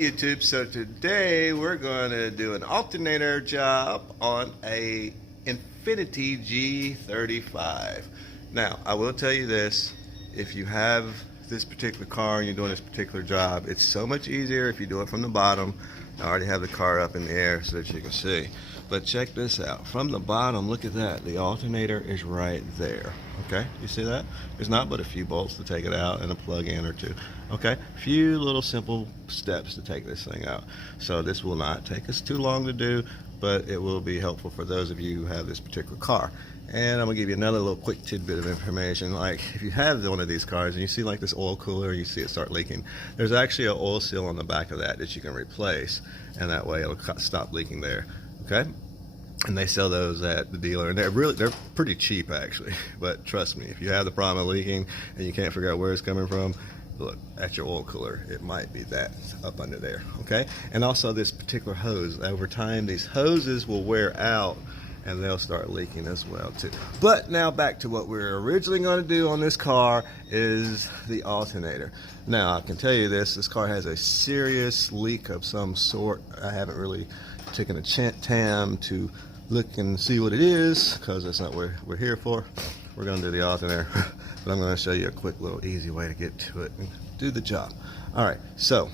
YouTube. So today we're going to do an alternator job on a Infinity G35. Now I will tell you this, if you have this particular car and you're doing this particular job, it's so much easier if you do it from the bottom. I already have the car up in the air so that you can see, but check this out. From the bottom, look at that, the alternator is right there. Okay, you see that? There's not but a few bolts to take it out and a plug in or two. Okay, few little simple steps to take this thing out. So this will not take us too long to do, but it will be helpful for those of you who have this particular car. And I'm gonna give you another little quick tidbit of information. Like if you have one of these cars and you see like this oil cooler, you see it start leaking, there's actually an oil seal on the back of that you can replace, and that way it'll stop leaking there. Okay, and they sell those at the dealer, and they're pretty cheap actually. But trust me, if you have the problem of leaking and you can't figure out where it's coming from, look at your oil cooler, it might be that up under there. Okay, and also this particular hose, over time these hoses will wear out and they'll start leaking as well too. But now back to what we were originally going to do on this car is the alternator. Now I can tell you this car has a serious leak of some sort. I haven't really taken a time to look and see what it is, because that's not what we're here for. We're going to do the alternator, but I'm going to show you a quick little easy way to get to it and do the job. Alright, so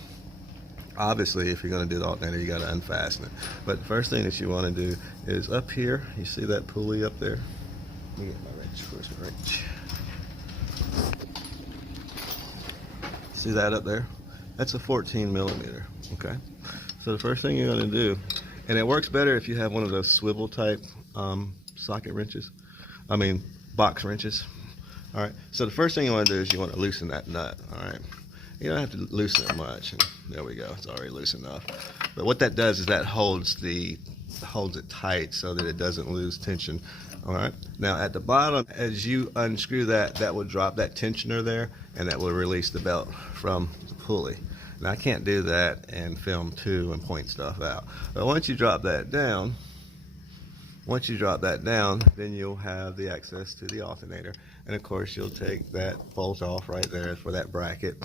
obviously if you're going to do the alternator, you got to unfasten it. But the first thing that you want to do is up here, you see that pulley up there? Let me get my wrench. Where's my wrench? See that up there? That's a 14 millimeter. Okay, so the first thing you're going to do, and it works better if you have one of those swivel type socket wrenches, box wrenches. Alright, so the first thing you want to do is you want to loosen that nut. Alright, you don't have to loosen it much, and there we go, it's already loose enough. But what that does is that holds it tight so that it doesn't lose tension. Alright, now at the bottom, as you unscrew that will drop that tensioner there, and that will release the belt from the pulley. Now I can't do that and film too and point stuff out, but once you drop that down, then you'll have the access to the alternator, and of course you'll take that bolt off right there for that bracket,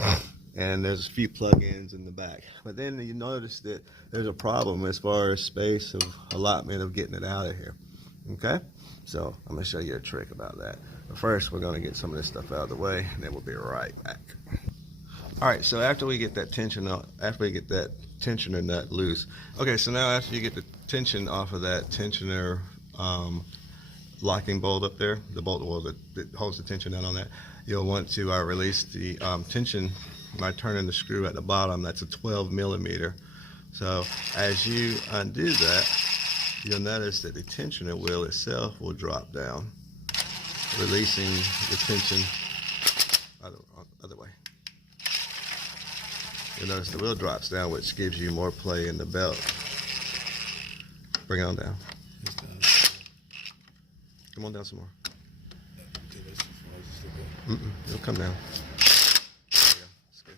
and there's a few plug-ins in the back. But then you notice that there's a problem as far as space of allotment of getting it out of here. Okay, so I'm going to show you a trick about that. But first we're going to get some of this stuff out of the way, and then we'll be right back. Alright, so after we get that tensioner nut loose, okay, so now after you get the tension off of that tensioner locking bolt up there, the bolt that holds the tension down on that, you'll want to release the tension by turning the screw at the bottom. That's a 12 millimeter. So as you undo that, you'll notice that the tensioner wheel itself will drop down, releasing the tension other way. You'll notice the wheel drops down, which gives you more play in the belt. Bring it on down. Come on down some more. It'll come down. There you go. That's good.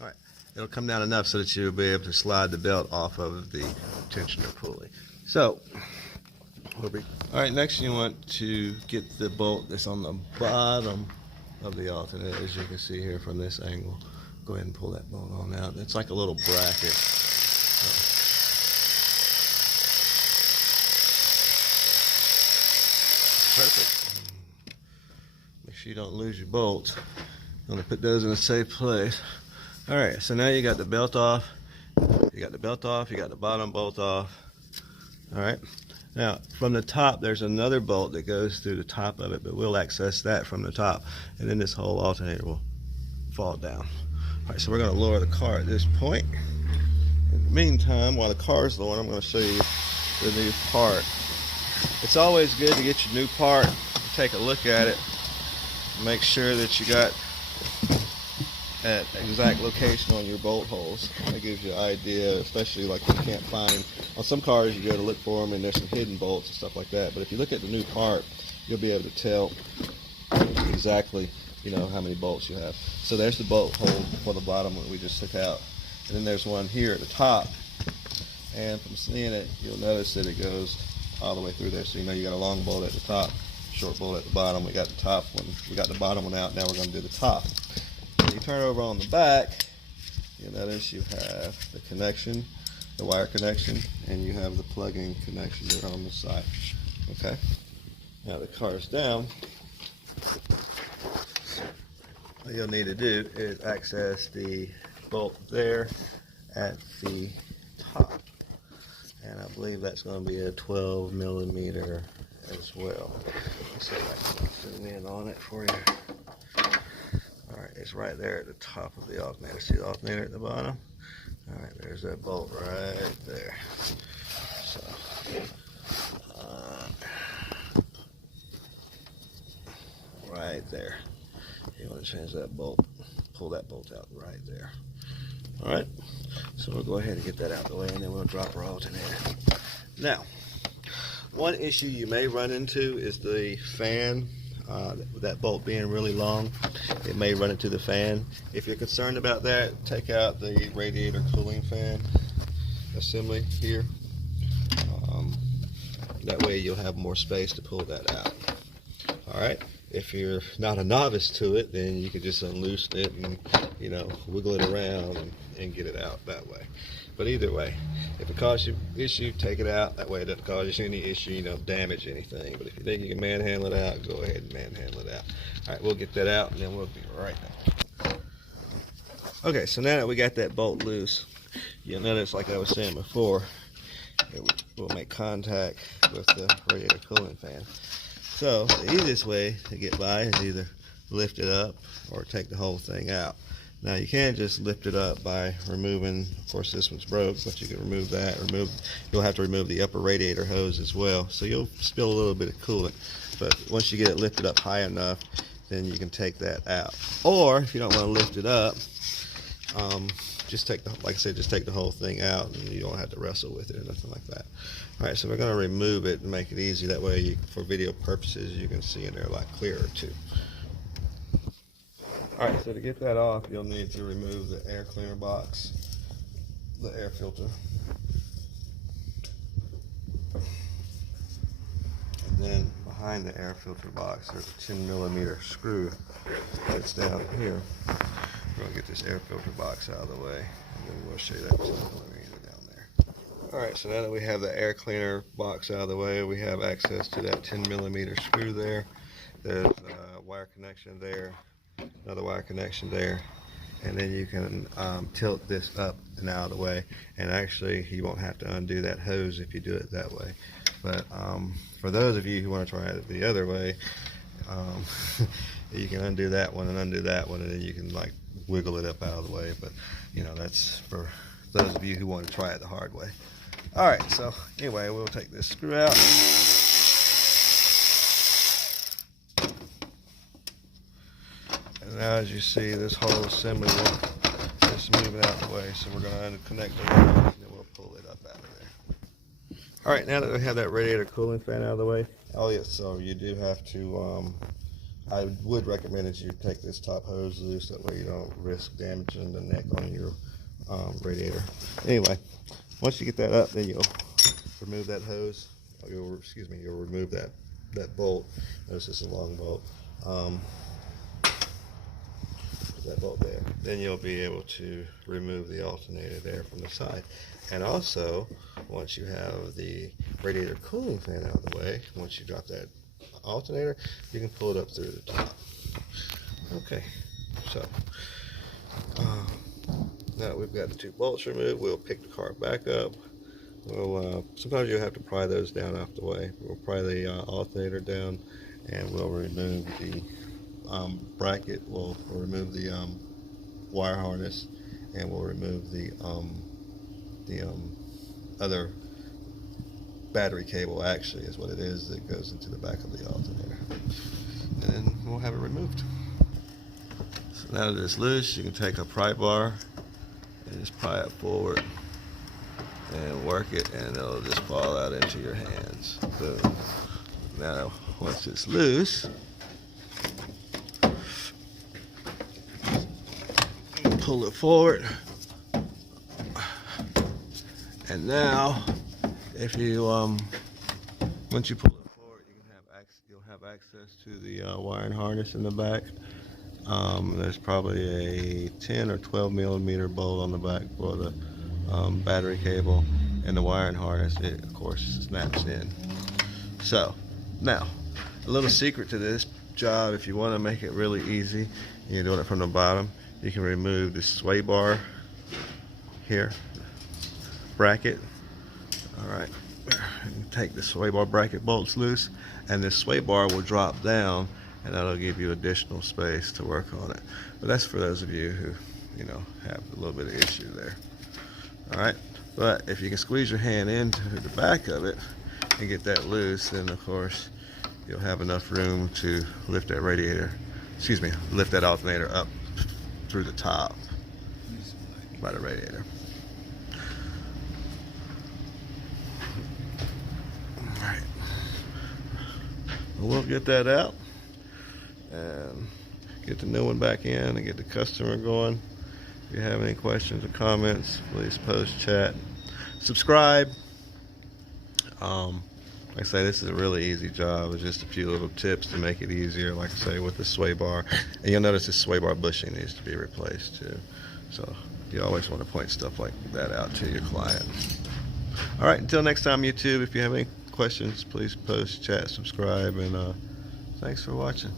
Alright, it'll come down enough so that you'll be able to slide the belt off of the tensioner pulley. So, alright, next you want to get the bolt that's on the bottom of the alternator, as you can see here from this angle. Go ahead and pull that bolt on out. It's like a little bracket. Perfect. Make sure you don't lose your bolts. I'm going to put those in a safe place. Alright, so now you got the belt off. You got the bottom bolt off. Alright. Now, from the top, there's another bolt that goes through the top of it, but we'll access that from the top. And then this whole alternator will fall down. Alright, so we're going to lower the car at this point. In the meantime, while the car's lowered, I'm going to show you the new part. It's always good to get your new part, take a look at it, make sure that you got that exact location on your bolt holes. That gives you an idea, especially like you can't find, on some cars you go to look for them and there's some hidden bolts and stuff like that, but if you look at the new part, you'll be able to tell exactly how many bolts you have. So there's the bolt hole for the bottom one we just took out, and then there's one here at the top, and from seeing it you'll notice that it goes all the way through there. So you got a long bolt at the top, short bolt at the bottom. We got the top one, we got the bottom one out. Now we're going to do the top. When you turn over on the back, you'll notice you have the connection, the wire connection, and you have the plug-in connection there on the side. Okay. Now the car's down. What you'll need to do is access the bolt there at the top, and I believe that's going to be a 12 millimeter as well. Let's see if I can zoom in on it for you. Alright, it's right there at the top of the alternator. See the alternator at the bottom? Alright, there's that bolt right there. So, right there. You want to change that bolt, pull that bolt out right there. Alright, so we'll go ahead and get that out of the way, and then we'll drop our alternator. Now, one issue you may run into is the fan. That bolt being really long, it may run into the fan. If you're concerned about that, take out the radiator cooling fan assembly here. That way you'll have more space to pull that out. Alright, if you're not a novice to it, then you can just unloosen it and, you know, wiggle it around and get it out that way. But either way, if it causes you issue, take it out. That way it doesn't cause you any issue, you know, damage anything. But if you think you can manhandle it out, go ahead and manhandle it out. All right, we'll get that out, and then we'll be right back. Okay, so now that we got that bolt loose, you'll notice, like I was saying before, it will make contact with the radiator cooling fan. So the easiest way to get by is either lift it up or take the whole thing out. Now you can't just lift it up by removing, of course this one's broke, but you can remove that. You'll have to remove the upper radiator hose as well. So you'll spill a little bit of coolant. But once you get it lifted up high enough, then you can take that out. Or if you don't want to lift it up, just take like I said, just take the whole thing out, and you don't have to wrestle with it or nothing like that. All right, so we're going to remove it and make it easy. That way, for video purposes, you can see in there a lot clearer too. Alright, so to get that off, you'll need to remove the air cleaner box, the air filter. And then behind the air filter box, there's a 10 millimeter screw that's down here. We're going to get this air filter box out of the way, and then we'll show you that 10 millimeter down there. Alright, so now that we have the air cleaner box out of the way, we have access to that 10 millimeter screw there. There's a wire connection there. Another wire connection there, and then you can tilt this up and out of the way, and actually you won't have to undo that hose if you do it that way. But for those of you who want to try it the other way, you can undo that one and undo that one, and then you can like wiggle it up out of the way. But you know, that's for those of you who want to try it the hard way. Alright, so anyway, we'll take this screw out. And now, as you see, this whole assembly will just move it out of the way. So we're going to unconnect the wire, and then we'll pull it up out of there. All right, now that we have that radiator cooling fan out of the way, oh yes, so you do have to, I would recommend that you take this top hose loose. That way you don't risk damaging the neck on your radiator. Anyway, once you get that up, then you'll remove that hose. You'll remove that bolt. Notice it's a long bolt. That bolt there. Then you'll be able to remove the alternator there from the side. And also, once you have the radiator cooling fan out of the way, once you drop that alternator, you can pull it up through the top. Okay, so now that we've got the two bolts removed, we'll pick the car back up. We'll sometimes you'll have to pry those down off the way. We'll pry the alternator down, and we'll remove the bracket. We'll remove the wire harness, and we'll remove the other battery cable, actually is what it is, that goes into the back of the alternator, and then we'll have it removed. So now that it's loose, you can take a pry bar and just pry it forward and work it, and it'll just fall out into your hands. Boom. Now once it's loose, pull it forward, and now if you once you pull it forward, you'll have access to the wiring harness in the back, There's probably a 10 or 12 millimeter bolt on the back for the battery cable, and the wiring harness, it of course snaps in. So now, a little secret to this job, if you want to make it really easy and you're doing it from the bottom, you can remove the sway bar here, bracket. Alright, take the sway bar bracket bolts loose, and this sway bar will drop down, and that'll give you additional space to work on it. But that's for those of you who, you know, have a little bit of issue there. Alright, but if you can squeeze your hand into the back of it and get that loose, then of course you'll have enough room to lift that lift that alternator up through the top by the radiator. Alright, we'll get that out and get the new one back in and get the customer going. If you have any questions or comments, please post, chat, subscribe. Like I say, this is a really easy job. It's just a few little tips to make it easier, like I say, with the sway bar. And you'll notice the sway bar bushing needs to be replaced too. So you always want to point stuff like that out to your client. All right, until next time, YouTube, if you have any questions, please post, chat, subscribe, and thanks for watching.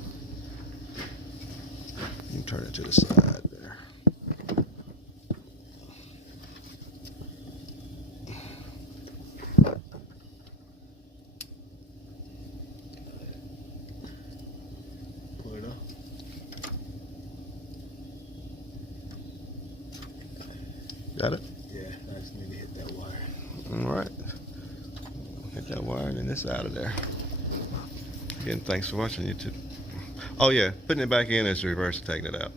You can turn it to the side there. Pull it up. Got it? Yeah, I just need to hit that wire. All right. Hit that wire and then it's out of there. Again, thanks for watching, YouTube. Oh yeah, putting it back in is the reverse of taking it out.